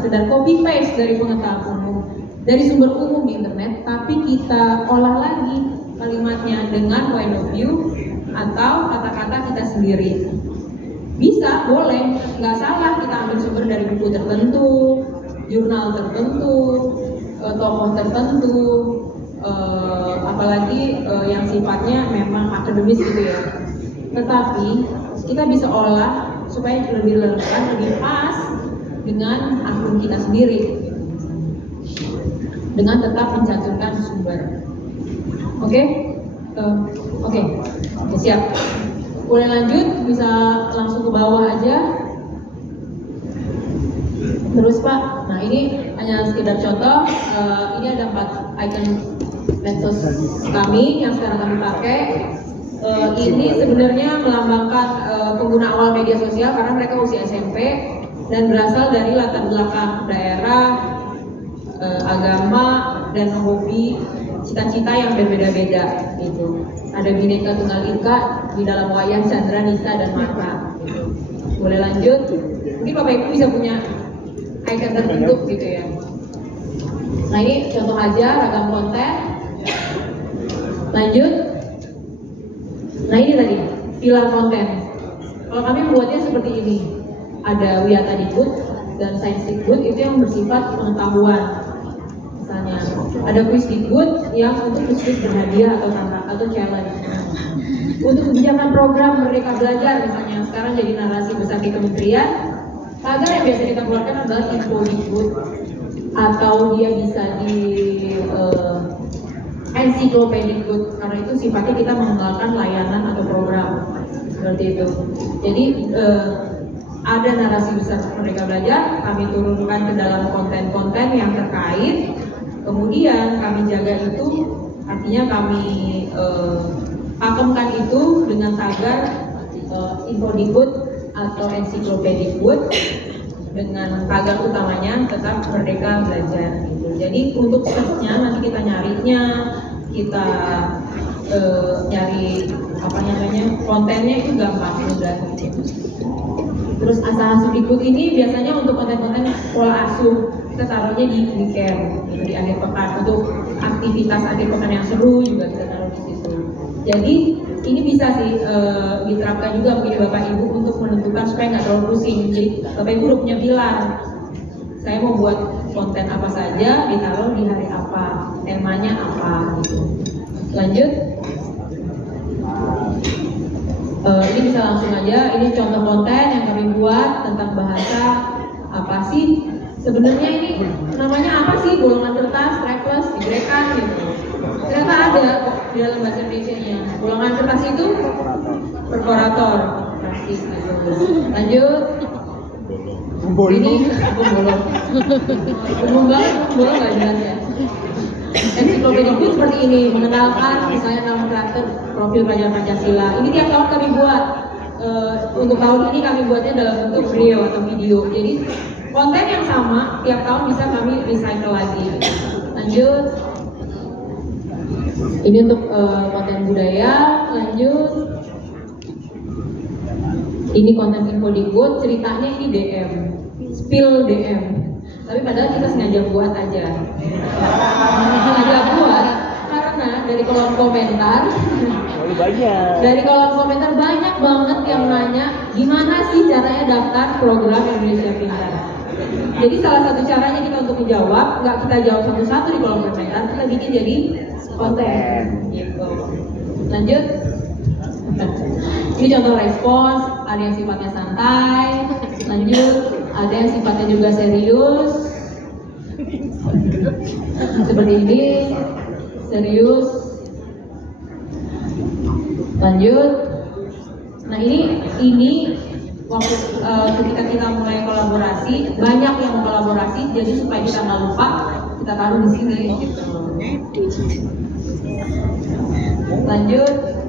sekedar copy paste dari pengetahuan umum, dari sumber umum di internet, tapi kita olah lagi kalimatnya dengan point of view atau kata-kata kita sendiri. Bisa, boleh, nggak salah kita ambil sumber dari buku tertentu, jurnal tertentu, tokoh tertentu, apalagi yang sifatnya memang akademis gitu ya. Tetapi kita bisa olah supaya lebih relevan, lebih pas dengan akun kita sendiri, dengan tetap mencantumkan sumber. Oke, siap. Boleh lanjut, bisa langsung ke bawah aja. Terus Pak, nah ini hanya sekedar contoh. Ini ada 4 icon medsos kami yang sekarang kami pakai. Ini sebenarnya melambangkan pengguna awal media sosial karena mereka usia SMP dan berasal dari latar belakang daerah, agama, dan hobi, cita-cita yang berbeda-beda gitu. Ada Bhinneka Tunggal Ika di dalam wayang Chandra, Nisa, dan Mata. Boleh lanjut? Mungkin Bapak Ibu bisa punya icon tertentu gitu ya. Nah ini contoh aja ragam konten. Lanjut. Nah ini tadi pilar konten. Kalau kami membuatnya seperti ini. Ada Wiatadikbud dan Sainsikbud itu yang bersifat pengetahuan. Misalnya ada Kuisdikbud yang untuk kuis berhadiah atau challenge. Untuk kebijakan program Merdeka Belajar misalnya sekarang jadi narasi besar di kementerian, tagar yang biasa kita keluarkan adalah Infodikbud atau dia bisa di Ensiklopedikbud karena itu sifatnya kita mengenalkan layanan atau program seperti itu. Jadi ada narasi besar Merdeka Belajar, kami turunkan ke dalam konten-konten yang terkait. Kemudian kami jaga itu, artinya kami pakemkan itu dengan tagar Infodikbud atau Ensiklopedikbud dengan tagar utamanya tetap Merdeka Belajar gitu. Jadi untuk search-nya nanti kita nyarinya, kita nyari kontennya itu gampang mudah gitu. Terus Asahasudikbud ini biasanya untuk konten-konten pola asuh kita taruhnya di weekend gitu, di akhir pekan untuk aktivitas akhir pekan yang seru juga kita taruh di situ. Jadi ini bisa sih diterapkan juga mungkin Bapak Ibu untuk menentukan supaya nggak terlalu pusing. Jadi Bapak Ibu udah punya pilar. Saya mau buat konten apa saja, ditaruh di hari apa, temanya apa gitu. Lanjut. Ini bisa langsung aja. Ini contoh konten yang kami buat tentang bahasa apa sih? Sebenarnya ini namanya apa sih? Golongan kertas, triples, digrekan gitu. Ternyata ada kok di dalam bahasa Indonesia-nya. Golongan kertas itu perforator. Praktis gitu. Lanjut. Ini bolong. Umum banget, bolong nggak jelas ya. Ensiklopedikbud seperti ini, mengenalkan misalnya nama karakter profil pelajar Pancasila. Ini tiap tahun kami buat. Untuk tahun ini kami buatnya dalam bentuk video atau video. Jadi konten yang sama tiap tahun bisa kami recycle lagi. Lanjut. Ini untuk konten budaya. Lanjut. Ini konten Infodikbud, ceritanya ini DM, spill DM. Tapi padahal kita sengaja buat aja. Sengaja buat karena dari kolom komentar. Dari kolom komentar banyak banget yang nanya gimana sih caranya daftar program Indonesia Pintar. Jadi salah satu caranya kita untuk menjawab, nggak kita jawab satu-satu di kolom komentar, kita bikin jadi konten. Gitu. Lanjut. Ini contoh respons, ada yang sifatnya santai. Lanjut, ada yang sifatnya juga serius. Seperti ini, serius. Lanjut. Nah ini waktu ketika kita mulai kolaborasi, banyak yang kolaborasi, jadi supaya kita nggak lupa, kita taruh di sini. Lanjut.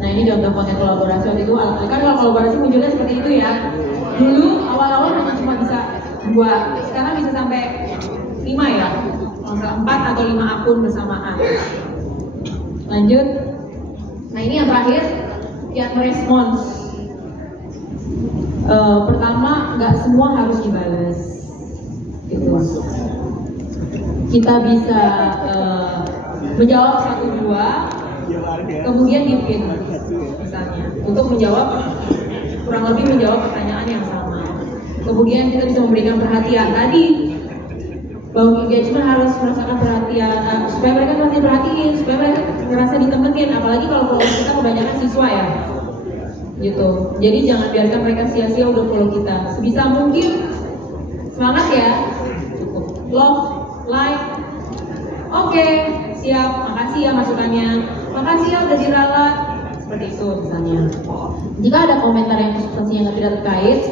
Nah ini contoh konten kolaborasi waktu itu. Kan kalau kolaborasi munculnya seperti itu ya. Dulu awal-awal hanya cuma bisa 2, sekarang bisa sampai 5 ya. 4 atau 5 akun bersamaan. Lanjut. Nah ini yang terakhir, yang merespons. Pertama, nggak semua harus dibalas. kita bisa menjawab satu dua, kemudian dipin misalnya untuk kurang lebih menjawab pertanyaan yang sama. Kemudian kita bisa memberikan perhatian. Tadi bangun engagement harus merasakan perhatian, supaya mereka merasa diperhatiin, supaya mereka merasa ditemenin. Apalagi kalau kelompok kita kebanyakan siswa ya, gitu. Jadi jangan biarkan mereka sia-sia udah follow kita. Sebisa mungkin semangat ya. Cukup love, like. Oke, siap. Makasih ya masukannya. Makasih ya udah diralat. Seperti itu misalnya. Jika ada komentar yang substansinya tidak terkait,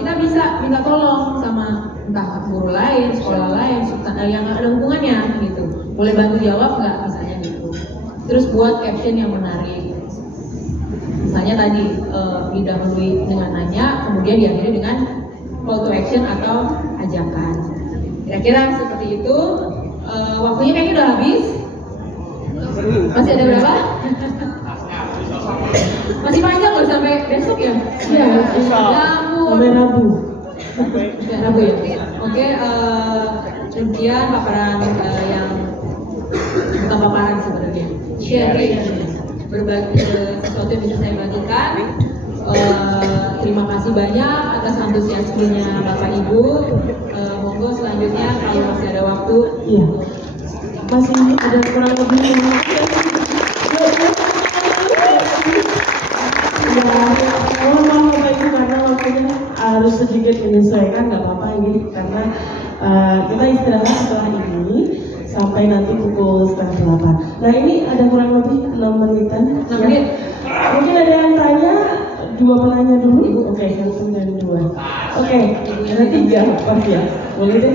kita bisa minta tolong sama entah guru lain, sekolah lain, yang ada hubungannya gitu. Boleh bantu jawab nggak misalnya gitu. Terus buat caption yang menarik. Misalnya tadi didahului dengan nanya, kemudian diakhiri dengan call to action atau ajakan. Kira-kira seperti itu. Waktunya kayaknya udah habis. Masih ada berapa? Masih panjang loh sampai besok ya? Iya, sampai Rabu. Ya, Rabu ya. Oke, demikian paparan yang bukan paparan sebenarnya. Sharing berbagi sesuatu yang bisa saya bagikan. Terima kasih banyak atas antusiasmenya Bapak Ibu. Monggo selanjutnya kalau masih ada waktu. Iya. Masih ada kurang lebih 5 menit. Ya, mohon maaf Bapak Ibu karena waktunya harus sedikit menyesuaikan, nggak apa-apa ini karena kita istirahat setelah ini sampai nanti pukul 7:30. Nah ini ada kurang lebih 6 menitan. 6 menit. Mungkin ada yang tanya, 2 penanya dulu. Oke, 1 dan 2. Oke, ada 3 pas ya. Boleh deh.